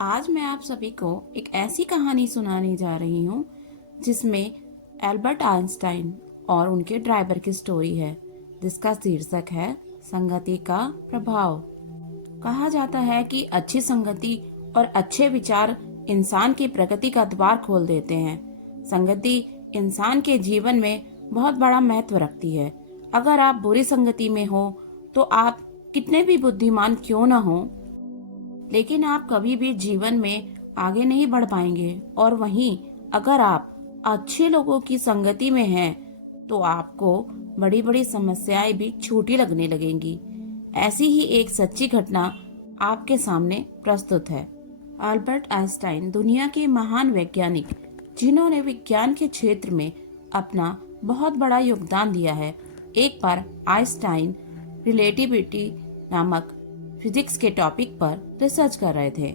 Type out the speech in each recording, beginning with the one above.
आज मैं आप सभी को एक ऐसी कहानी सुनाने जा रही हूँ जिसमें एल्बर्ट आइंस्टाइन और उनके ड्राइवर की स्टोरी है, जिसका शीर्षक है संगति का प्रभाव। कहा जाता है कि अच्छी संगति और अच्छे विचार इंसान की प्रगति का द्वार खोल देते हैं। संगति इंसान के जीवन में बहुत बड़ा महत्व रखती है। अगर आप बुरी संगति में हो तो आप कितने भी बुद्धिमान क्यों न हो, लेकिन आप कभी भी जीवन में आगे नहीं बढ़ पाएंगे। और वहीं अगर आप अच्छे लोगों की संगति में हैं तो आपको बड़ी बड़ी समस्याएं भी छोटी लगने लगेंगी। ऐसी ही एक सच्ची घटना आपके सामने प्रस्तुत है। अल्बर्ट आइंस्टाइन दुनिया के महान वैज्ञानिक, जिन्होंने विज्ञान के क्षेत्र में अपना बहुत बड़ा योगदान दिया है। एक बार आइंस्टाइन रिलेटिविटी नामक फिजिक्स के टॉपिक पर रिसर्च कर रहे थे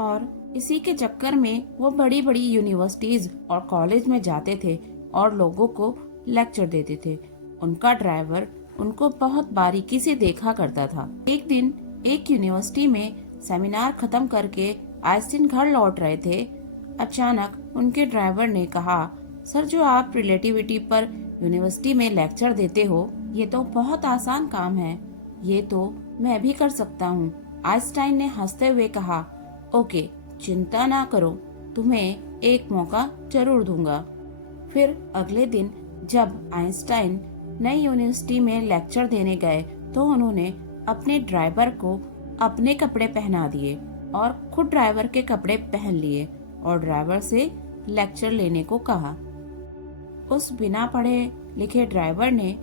और इसी के चक्कर में वो बड़ी बड़ी यूनिवर्सिटीज और कॉलेज में जाते थे और लोगों को लेक्चर देते थे। उनका ड्राइवर उनको बहुत बारीकी से देखा करता था। एक दिन एक यूनिवर्सिटी में सेमिनार खत्म करके आइंस्टाइन घर लौट रहे थे। अचानक उनके ड्राइवर ने कहा, सर, जो आप रिलेटिविटी पर यूनिवर्सिटी में लेक्चर देते हो, ये तो बहुत आसान काम है, ये तो मैं भी कर सकता हूँ। आइंस्टाइन ने हंसते हुए कहा, ओके, चिंता ना करो, तुम्हें एक मौका जरूर दूंगा। फिर अगले दिन जब आइंस्टाइन नई यूनिवर्सिटी में लेक्चर देने गए तो उन्होंने अपने ड्राइवर को अपने कपड़े पहना दिए और खुद ड्राइवर के कपड़े पहन लिए और ड्राइवर से लेक्चर लेने को कहा। उस बिना पढ़े लिखे ड्राइवर ने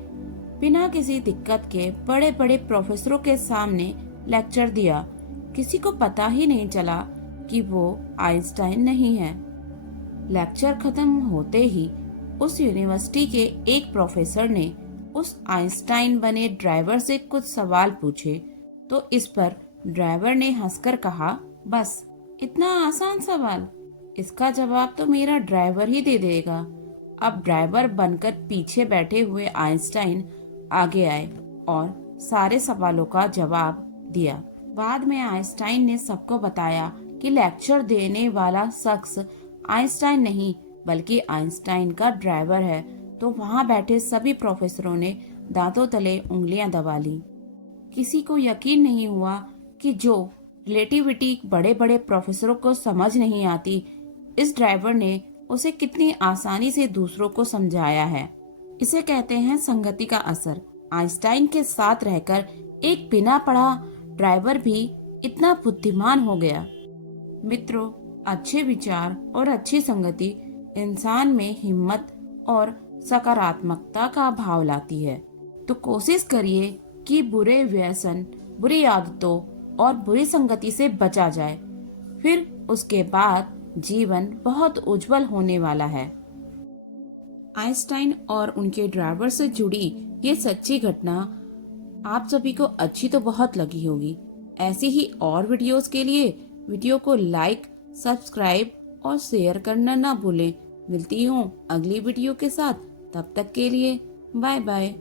बिना किसी दिक्कत के बड़े बड़े प्रोफेसरों के सामने लेक्चर दिया। किसी को पता ही नहीं चला कि वो आइंस्टाइन नहीं है। लेक्चर खत्म होते ही उस यूनिवर्सिटी के एक प्रोफेसर ने उस आइंस्टाइन बने ड्राइवर से कुछ सवाल पूछे तो इस पर ड्राइवर ने हंसकर कहा, बस इतना आसान सवाल, इसका जवाब तो मेरा ड्राइवर ही दे देगा। अब ड्राइवर बनकर पीछे बैठे हुए आइंस्टाइन आगे आए और सारे सवालों का जवाब दिया। बाद में आइंस्टाइन ने सबको बताया कि लेक्चर देने वाला शख्स आइंस्टाइन नहीं बल्कि आइंस्टाइन का ड्राइवर है। तो वहां बैठे सभी प्रोफेसरों ने दांतों तले उंगलियां दबा ली। किसी को यकीन नहीं हुआ कि जो रिलेटिविटी बड़े बड़े प्रोफेसरों को समझ नहीं आती, इस ड्राइवर ने उसे कितनी आसानी से दूसरों को समझाया है। इसे कहते हैं संगति का असर। आइंस्टाइन के साथ रहकर एक बिना पढ़ा ड्राइवर भी इतना बुद्धिमान हो गया। मित्रों, अच्छे विचार और अच्छी संगति इंसान में हिम्मत और सकारात्मकता का भाव लाती है। तो कोशिश करिए कि बुरे व्यसन, बुरी आदतों और बुरी संगति से बचा जाए। फिर उसके बाद जीवन बहुत उज्जवल होने वाला है। आइंस्टाइन और उनके ड्राइवर से जुड़ी ये सच्ची घटना आप सभी को अच्छी तो बहुत लगी होगी। ऐसी ही और वीडियोस के लिए वीडियो को लाइक, सब्सक्राइब और शेयर करना ना भूलें। मिलती हूँ अगली वीडियो के साथ, तब तक के लिए बाय बाय।